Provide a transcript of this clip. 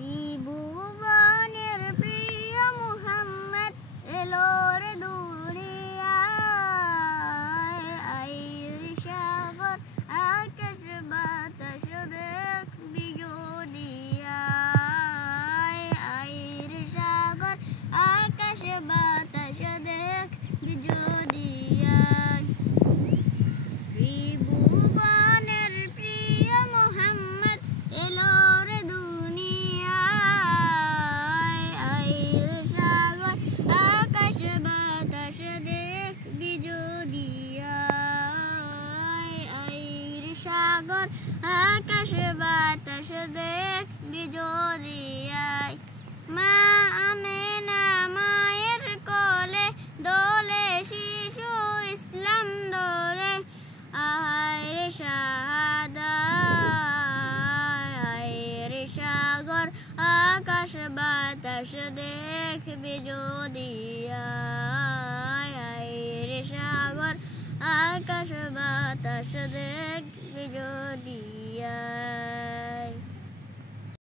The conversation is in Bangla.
ত্রিভুবনের প্রিয় মুহাম্মদ এলো রে দুনিয়ায়। আইর সাগর আকাশ বাতাস দেখবি যদিয়ায়। আইর সাগর আকাশ বাতাস দেখবি যদিয়ায়। ত্রিভুবনের প্রিয় মুহাম্মদ এলো রে দুনিয়ায়। আইর সাগর আকাশ বাতাস দেখবি যদিয়ায়। আইর সাগর আকাশ বাতাস দেখবি যদিয়ায়। মা আমেনা মায়ের কোলে দোলে শিশু ইসলাম দোলে। আহারে শাহাদাত আইর সাগর আকাশ বাতাস দেখবি যদিয়ায়। আইর সাগর আকাশ বাতাস দেখবি যদিয়ায়।